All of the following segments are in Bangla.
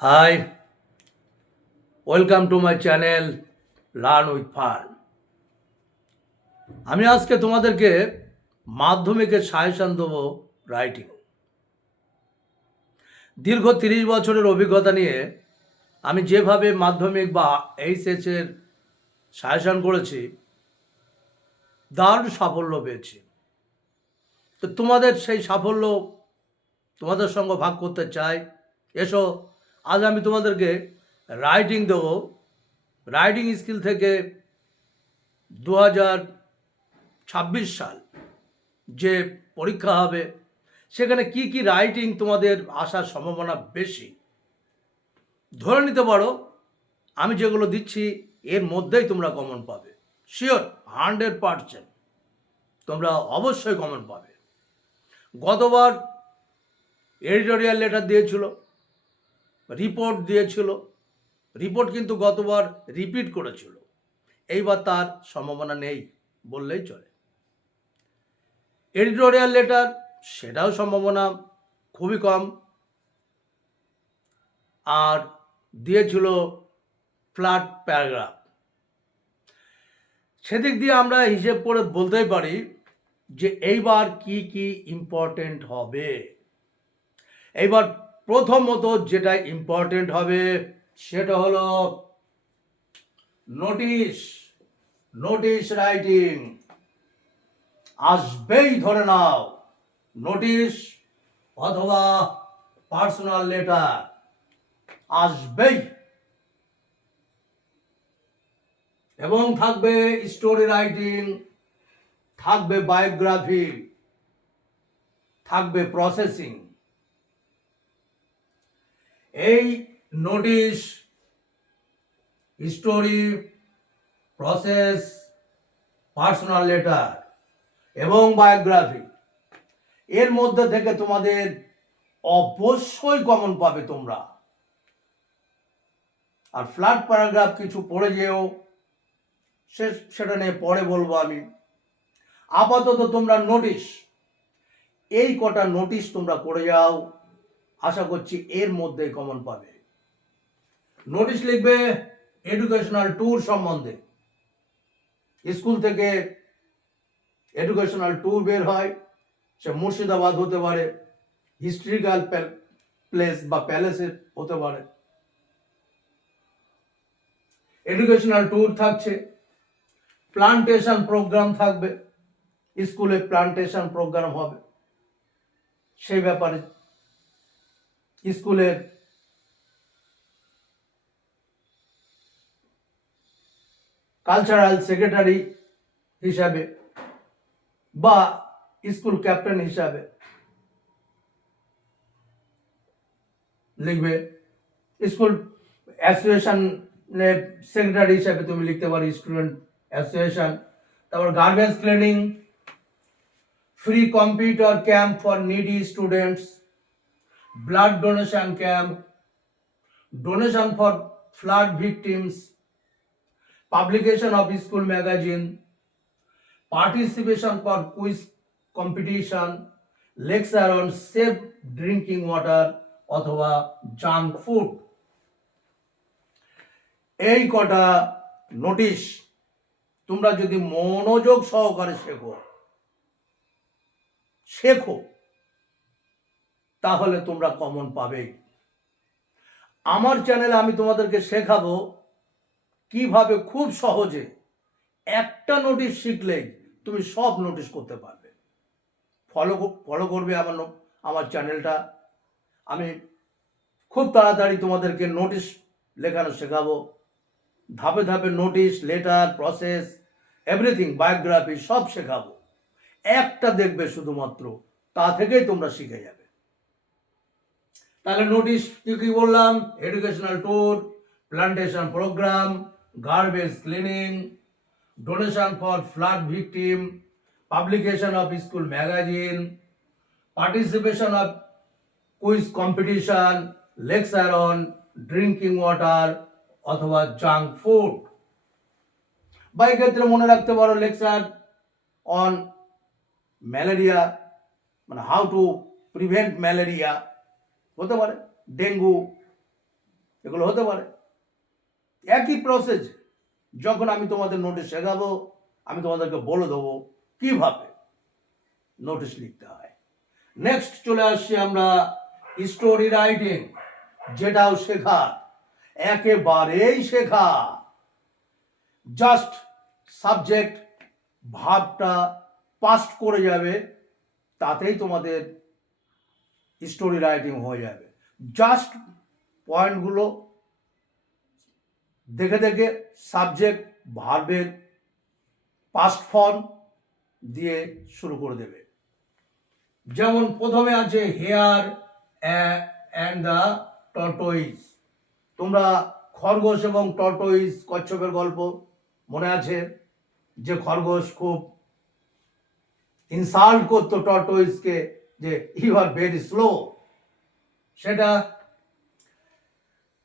High, welcome to my channel learn with fun. আমি আজকে তোমাদেরকে মাধ্যমিকের সাজেশন দেবো রাইটিং। দীর্ঘ 30 বছরের অভিজ্ঞতা নিয়ে আমি যেভাবে মাধ্যমিক বা এইচএসের সাজেশন করেছি, দারুণ সাফল্য পেয়েছি। তো তোমাদের সেই সাফল্য তোমাদের সঙ্গে ভাগ করতে চাই। এসো, আজ আমি তোমাদেরকে রাইটিং দেবো। রাইটিং স্কিল থেকে 2026 সাল যে পরীক্ষা হবে, সেখানে কি কি রাইটিং তোমাদের আসার সম্ভাবনা বেশি। ধরে নিতে পারো আমি যেগুলো দিচ্ছি এর মধ্যেই তোমরা কমন পাবে। শিওর 100% তোমরা অবশ্যই কমন পাবে। গতবার এডিটোরিয়াল লেটার দিয়েছিল, রিপোর্ট দিয়েছিল, রিপোর্ট কিন্তু গতবার রিপিট করেছিল। এইবার তার সম্ভাবনা নেই বললেই চলে। এডিটোরিয়াল লেটার, সেটাও সম্ভাবনা খুবই কম। আর দিয়েছিল ফ্ল্যাট প্যারাগ্রাফ। সেদিক দিয়ে আমরা হিসেব করে বলতেই পারি যে এইবার কি কি ইম্পর্টেন্ট হবে। এইবার প্রথমত যেটা ইম্পর্টেন্ট হবে সেটা হলো নোটিশ। নোটিশ রাইটিং আসবেই, ধরে নাও। নোটিশ অথবা পার্সোনাল লেটার আসবেই। এবং থাকবে স্টোরি রাইটিং, থাকবে বায়োগ্রাফি, থাকবে প্রসেসিং। এই notice, story, process, personal letter এবং বায়োগ্রাফি, এর মধ্যে থেকে তোমাদের অবশ্যই কমন পাবে তোমরা। আর ফ্ল্যাট প্যারাগ্রাফ কিছু পড়ে যেও, সেটা নিয়ে পরে বলবো আমি। আপাতত তোমরা নোটিশ, এই কটা নোটিশ তোমরা করে যাও, আশা করছি এর মধ্যেই কমন পাবে। নোটিশ লিখবে এডুকেশনাল ট্যুর সম্বন্ধে। স্কুল থেকে এডুকেশনাল ট্যুর বের হয়, সে মুর্শিদাবাদ হতে পারে, হিস্ট্রিক্যাল প্লেস বা প্যালেসে হতে পারে। এডুকেশনাল ট্যুর থাকছে, প্লান্টেশন প্রোগ্রাম থাকবে, স্কুলে প্লান্টেশন প্রোগ্রাম হবে, সেই ব্যাপারে স্কুলের কালচারাল সেক্রেটারি হিসাবে বা স্কুল ক্যাপ্টেন হিসাবে লিখবে। স্কুল অ্যাসোসিয়েশনের সেক্রেটারি হিসাবে তুমি লিখতে পারো স্টুডেন্ট অ্যাসোসিয়েশন। তারপর garbage cleaning, free computer camp for needy students, blood donation camp, donation for flood victims, publication of school magazine, participation for quiz competition, lecture on safe drinking water অথবা জাঙ্ক ফুড। এই কটা নোটিশ তোমরা যদি মনোযোগ সহকারে শেখো তাহলে তোমরা কমন পাবেই। আমার চ্যানেলে আমি তোমাদেরকে শেখাবো কিভাবে খুব সহজে একটা নোটিশ শিখলেই তুমি সব নোটিশ করতে পারবে। ফলো করবে আমার চ্যানেলটা। আমি খুব তাড়াতাড়ি তোমাদেরকে নোটিশ লেখানো শেখাবো। ধাপে ধাপে notice, letter, process, everything, biography সব শেখাবো। একটা দেখবে শুধুমাত্র, তা থেকেই তোমরা শিখে যাবে। তাহলে নোটিশ কি কি বললাম? Educational tour, plantation program, garbage cleaning, donation for flood victim, publication of school magazine, participation of quiz competition, lecture on drinking water অথবা জাঙ্ক ফুড। বা এক্ষেত্রে মনে রাখতে পারো লেকচার অন ম্যালেরিয়া, মানে হাউ টু প্রিভেন্ট ম্যালেরিয়া হতে পারে, ডেঙ্গু, এগুলো হতে পারে। একই প্রসেস, যখন আমি তোমাদের নোটিশ শেখাবো, আমি তোমাদেরকে বলে দেবো কিভাবে নোটিশ লিখতে হয়। নেক্সট চলে আসছি আমরা স্টোরি রাইটিং, যেটাও শেখা, একেবারেই শেখা। জাস্ট সাবজেক্ট ভাবটা পাস্ট করে যাবে, তাতেই তোমাদের স্টোরি রাইটিং হয়ে যাবে। জাস্ট পয়েন্টগুলো দেখে দেখে সাবজেক্ট ভার্বের পাস্ট ফর্ম দিয়ে শুরু করে দেবে। যেমন প্রথমে আছে হেয়ার অ্যান্ড দ্য টর্টোইজ। তোমরা খরগোশ এবং টর্টোইজ, কচ্ছপের গল্প মনে আছে? যে খরগোশ খুব ইনসাল্ট করতো টর্টোইজকে, যে ইউ আর ভেরি স্লো। সেটা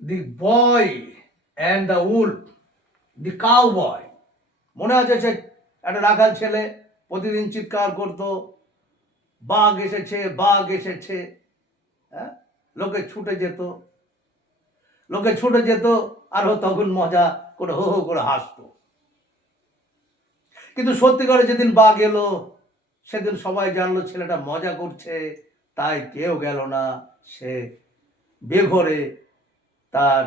the boy and the wolf, the cowboy. মনে আছে? সে একটা রাখাল ছেলে প্রতিদিন চিৎকার করতো, বাঘ এসেছে, বাঘ এসেছে। হ্যাঁ, লোকে ছুটে যেত, আর ও তখন মজা করে হো হো করে হাসতো। কিন্তু সত্যি করে যেদিন বাঘ এলো, সেদিন সবাই জানলো ছেলেটা মজা করছে, তাই কেউ গেল না। সে বেঘরে তার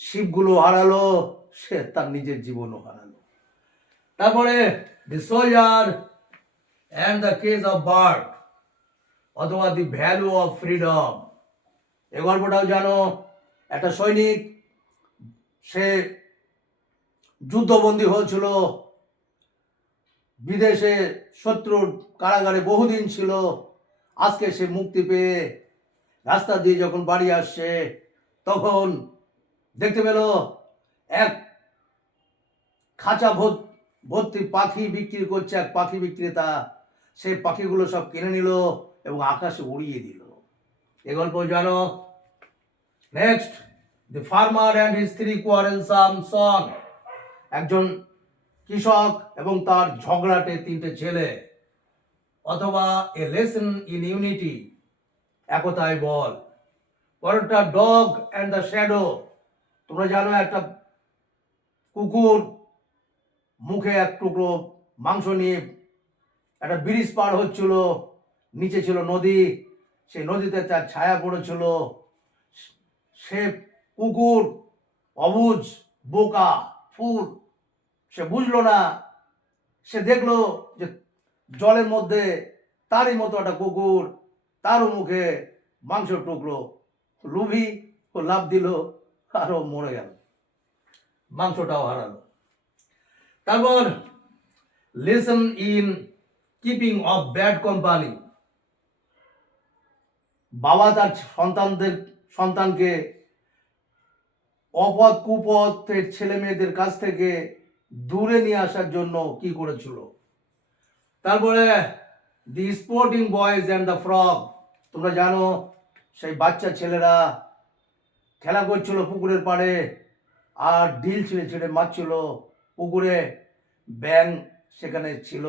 শিবগুলো হারালো, সে তার নিজের জীবনও হারালো। তারপরে the soldier and the cage of bird, অথবা দি ভ্যালু অফ ফ্রিডম। এ গল্পটাও জানো। একটা সৈনিক, সে যুদ্ধবন্দী হয়েছিল, বিদেশে শত্রুর কারাগারে বহুদিন ছিল। আজকে সে মুক্তি পেয়ে রাস্তা দিয়ে যখন বাড়ি আসছে, তখন দেখতে পেল এক খাঁচা ভর্তি পাখি বিক্রি করছে এক পাখি বিক্রেতা। সে পাখিগুলো সব কিনে নিল এবং আকাশে উড়িয়ে দিল। এ গল্প জানো। Next, the farmer and his three quarrelsome son. একজন কৃষক এবং তার ঝগড়াটে তিনটে ছেলে, অথবা এ লেসন ইন ইউনিটি, একতায় বল। পরেরটা ডগ অ্যান্ড দ্য শ্যাডো। তোমরা জানো, একটা কুকুর মুখে এক টুকরো মাংস নিয়ে একটা ব্রিজ পার হচ্ছিল, নিচে ছিল নদী, সেই নদীতে তার ছায়া পড়েছিল। সে কুকুর অবুঝ, বোকা, ফুল, সে বুঝলো না। সে দেখলো যে জলের মধ্যে তারই মতো একটা কুকুর, তারও মুখে মাংস টুকরো। লুভি ও লাভ দিল, আরও মরে গেল, মাংসটাও হারালো। তারপর lesson in keeping of bad company. বাবা তার সন্তানকে অপথ কুপথের ছেলে মেয়েদের কাছ থেকে দূরে নিয়ে আসার জন্য কি করেছিল। তারপরে the sporting boys and the frog. তোমরা জানো, সেই বাচ্চা ছেলেরা খেলা করছিল পুকুরের পাড়ে, আর ঢিল ছিঁড়ে ছিঁড়ে মারছিল পুকুরে। ব্যাঙ সেখানে ছিল,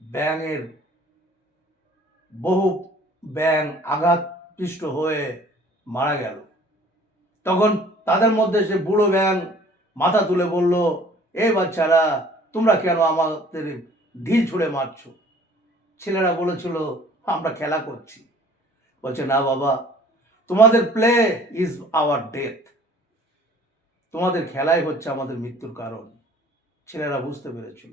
ব্যাঙের বহু ব্যাঙ আঘাতপৃষ্ট হয়ে মারা গেল। তখন তাদের মধ্যে সে বুড়ো ব্যাঙ মাথা তুলে বলল, এ বাচ্চারা, তোমরা কেন আমাদের ঢিল ছুঁড়ে মারছো? ছেলেরা বলেছিল, আমরা খেলা করছি। বলছে, না বাবা, তোমাদের প্লে ইজ আওয়ার ডেথ। তোমাদের খেলাই হচ্ছে আমাদের মৃত্যুর কারণ। ছেলেরা বুঝতে পেরেছিল।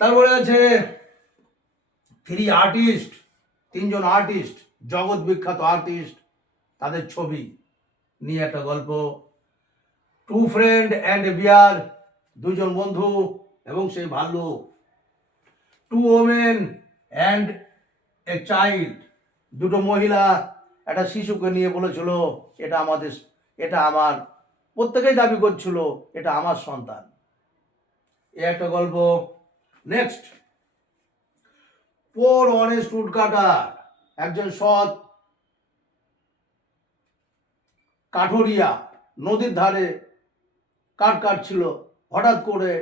তারপরে আছে থ্রি আর্টিস্ট, তিনজন আর্টিস্ট, জগৎ বিখ্যাত আর্টিস্ট, তাদের ছবি নিয়ে একটা গল্প। Two friend and a bear, দুজন বন্ধু এবং সেই ভাল্লুক। Two women and a child, দুটো মহিলা একটা শিশুকে নিয়ে বলেছিল, এটা আমার, প্রত্যেকেই দাবি করছিল এটা আমার সন্তান। এ একটা গল্প। নেক্সট, পোর অনেস্ট উডকাটার, একজন সৎ কাঠুরিয়া নদীর ধারে কাঠ কাটছিল, হঠাৎ করে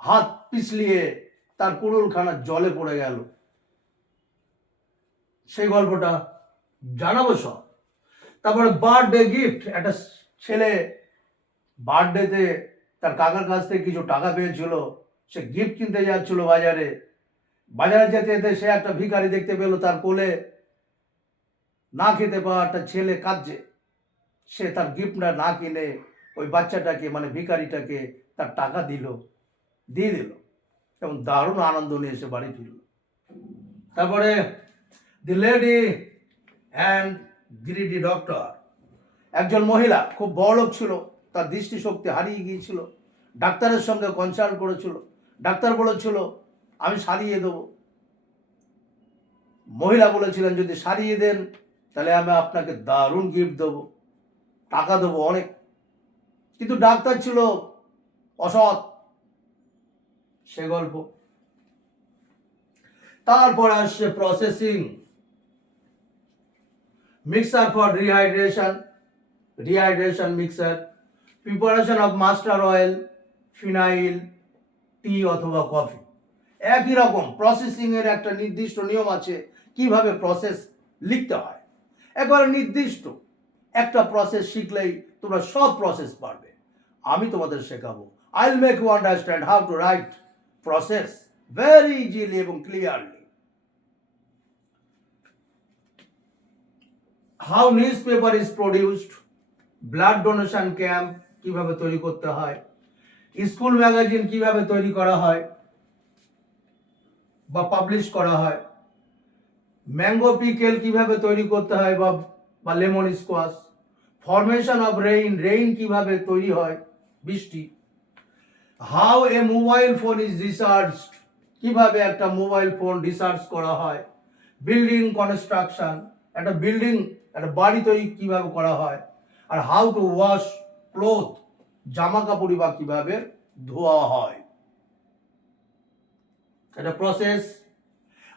হাত পিছলিয়ে তার কুড়ুলখানা জলে পড়ে গেল। সেই গল্পটা জানাবো সব। তারপরে বার্থডে গিফট, একটা ছেলে বার্থডেতে তার কাকার কাছ থেকে কিছু টাকা পেয়েছিল, সে গিফট কিনতে যাচ্ছিল বাজারে। বাজারে যেতে যেতে সে একটা ভিখারি দেখতে পেলো, তার কোলে না খেতে পাওয়া একটা ছেলে কাঁদছে। সে তার গিফটটা না কিনে ওই বাচ্চাটাকে মানে ভিখারিটাকে তার টাকা দিয়ে দিল এবং দারুণ আনন্দ নিয়ে এসে বাড়ি ফিরল। তারপরে the lady and greedy doctor, একজন মহিলা খুব বড়লোক ছিল, তার দৃষ্টিশক্তি হারিয়ে গিয়েছিল, ডাক্তারের সঙ্গে কনসাল্ট করেছিল। ডাক্তার বলেছিল আমি সারিয়ে দেবো। মহিলা বলেছিলেন যদি সারিয়ে দেন তাহলে আমি আপনাকে দারুণ গিফট দেবো, টাকা দেবো অনেক। কিন্তু ডাক্তার ছিল অসৎ, সে গল্প। তারপর আসছে processing, mixer for rehydration mixer, preparation of master oil, phenyl, tea অথবা কফি। একই রকম প্রসেসিং এর একটা নির্দিষ্ট নিয়ম আছে, কিভাবে প্রসেস লিখতে হয়। একবারে নির্দিষ্ট একটা প্রসেস শিখলেই তোমরা সব প্রসেস পারবে। আমি তোমাদের শেখাবো। I will make you understand how to write process very easily এবং clearly. How newspaper is produced, blood donation camp কিভাবে তৈরি করতে হয়, স্কুল ম্যাগাজিন কিভাবে তৈরি করা হয় বা পাবলিশ করা হয়, ম্যাঙ্গো পিকেল কিভাবে তৈরি করতে হয় বা lemon squash, formation of rain কিভাবে তৈরি হয় বৃষ্টি, how A mobile phone is researched, কিভাবে একটা মোবাইল ফোন রিসার্চ করা হয়, বিল্ডিং কনস্ট্রাকশন, একটা বাড়ি তৈরি কিভাবে করা হয়, আর হাউ টু ওয়াশ ক্লোথ, জামা কাপড় বা কিভাবে ধোয়া হয়। এটা প্রসেস।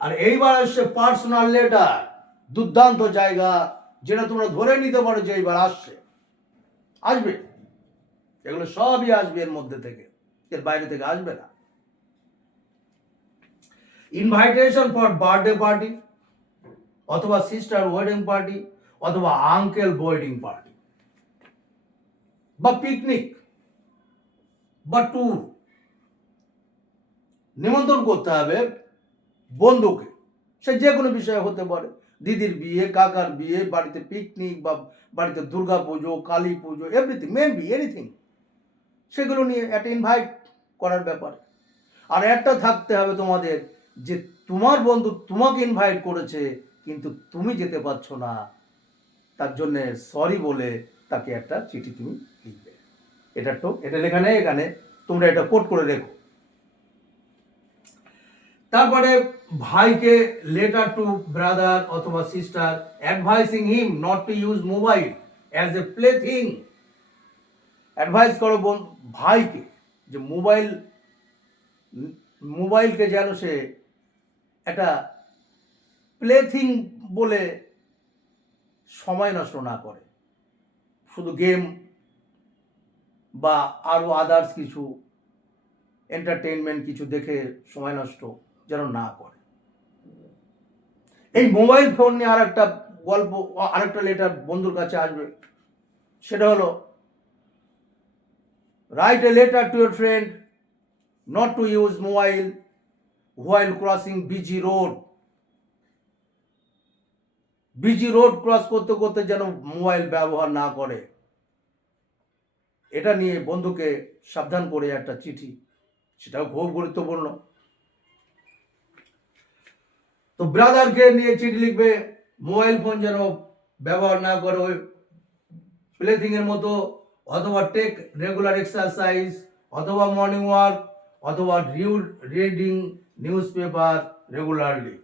আর এইবার আসছে পার্সোনাল লেটার, দুর্দান্ত জায়গা, যেটা তোমরা ধরে নিতে পারো যে এইবার আসবে। এগুলো সবই আসবে এর মধ্যে থেকে, এর বাইরে থেকে আসবে না। ইনভাইটেশন ফর বার্থডে পার্টি অথবা সিস্টার ওয়েডিং পার্টি অথবা আঙ্কেল ওয়েডিং পার্টি বা পিকনিক বা ট্যুর। নিমন্ত্রণ করতে হবে বন্ধুকে, সে যে কোনো বিষয় হতে পারে, দিদির বিয়ে, কাকার বিয়ে, বাড়িতে পিকনিক বা বাড়িতে দুর্গা পুজো, কালী পুজো, এভরিথিং, মেবি এনিথিং, সেগুলো নিয়ে একটা ইনভাইট করার ব্যাপার। আর একটা থাকতে হবে তোমাদের, যে তোমার বন্ধু তোমাকে ইনভাইট করেছে কিন্তু তুমি যেতে পারছো না, তার জন্যে সরি বলে তাকে একটা চিঠি তুমি লিখবে। এটা লেখা নেই এখানে, তোমরা এটা কোট করে রেখো। তারপরে ভাইকে লেটার টু ব্রাদার অথবা sister advising him not to use mobile as a plaything. Advice করো ভাইকে যে মোবাইলকে যেন সে একটা প্লেথিং বলে সময় নষ্ট না করে, শুধু গেম বা আরো আদার্স কিছু এন্টারটেইনমেন্ট কিছু দেখে সময় নষ্ট যেন না করে। এই মোবাইল ফোন নিয়ে আরেকটা গল্প, আরেকটা লেটার বন্ধুর কাছে আসবে, সেটা হলো write a letter to your friend not to use mobile while crossing busy road. Busy road cross করতে করতে যেন মোবাইল ব্যবহার না করে, এটা নিয়ে বন্ধুকে সাবধান করে একটা চিঠি, সেটাও খুব গুরুত্বপূর্ণ। তো ব্রাদারকে নিয়ে চিঠি লিখবে, মোবাইল ফোন যেন ব্যবহার না করে ওই প্লেথিং এর মতো, অথবা টেক রেগুলার এক্সারসাইজ, অথবা মর্নিং ওয়াক, অথবা রিডিং নিউজ পেপার রেগুলারলি।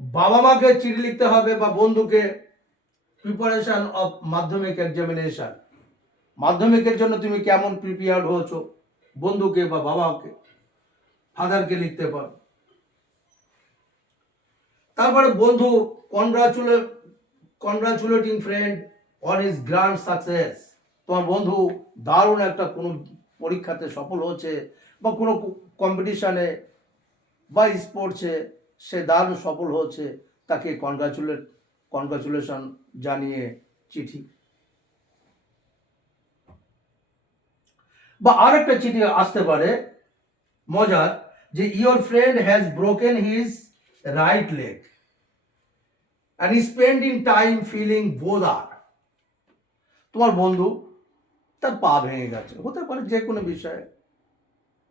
বাবা মাকে চিঠি লিখতে হবে বা বন্ধুকে, প্রিপারেশন অফ মাধ্যমিক এক্সামিনেশন, মাধ্যমিকের জন্য তুমি কেমন প্রিপেয়ার্ড হয়েছো, বন্ধুকে বা বাবাকে, ফাদারকে লিখতে পারো। তারপরে বন্ধু congratulating friend on his grand success, তোমার বন্ধু দারুণ একটা কোনো পরীক্ষাতে সফল হচ্ছে বা কোনো কম্পিটিশনে বা স্পোর্টসে সে দারুণ সফল হচ্ছে, তাকে কনগ্রাচুলেশন জানিয়ে চিঠি, বা আরেকটা চিঠি আসতে পারে মজার, যে your friend has broken his right leg and spending time feeling bother. তোমার বন্ধু তার পা ভেঙে গেছে, হতে পারে যে কোনো বিষয়ে,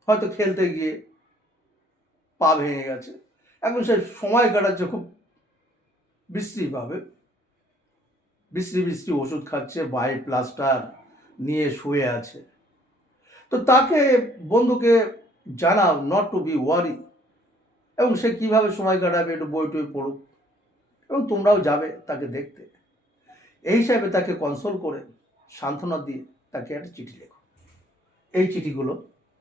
হয়তো খেলতে গিয়ে পা ভেঙে গেছে, এখন সে সময় কাটাচ্ছে খুব বিশ্রীভাবে, বিশ্রী ওষুধ খাচ্ছে, বাই প্লাস্টার নিয়ে শুয়ে আছে। তো তাকে, বন্ধুকে জানাও নট টু বি ওয়ারি, এবং সে কিভাবে সময় কাটাবে, একটু বই টই পড়ুক, এবং তোমরাও যাবে তাকে দেখতে। এই হিসাবে তাকে কনসোল করে, সান্ত্বনা দিয়ে তাকে একটা চিঠি লেখো। এই চিঠিগুলো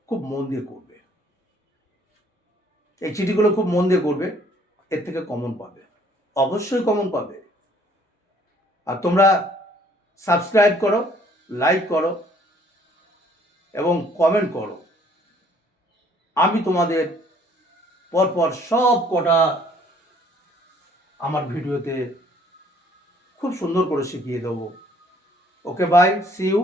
খুব মন দিয়ে করবে, এই চিঠিগুলো খুব মন দিয়ে করবে, এর থেকে কমন পাবে, অবশ্যই কমন পাবে। আর তোমরা সাবস্ক্রাইব করো, লাইক করো এবং কমেন্ট করো। আমি তোমাদের পরপর সব কটা আমার ভিডিওতে খুব সুন্দর করে শিখিয়ে দেবো। Okay bye, see you.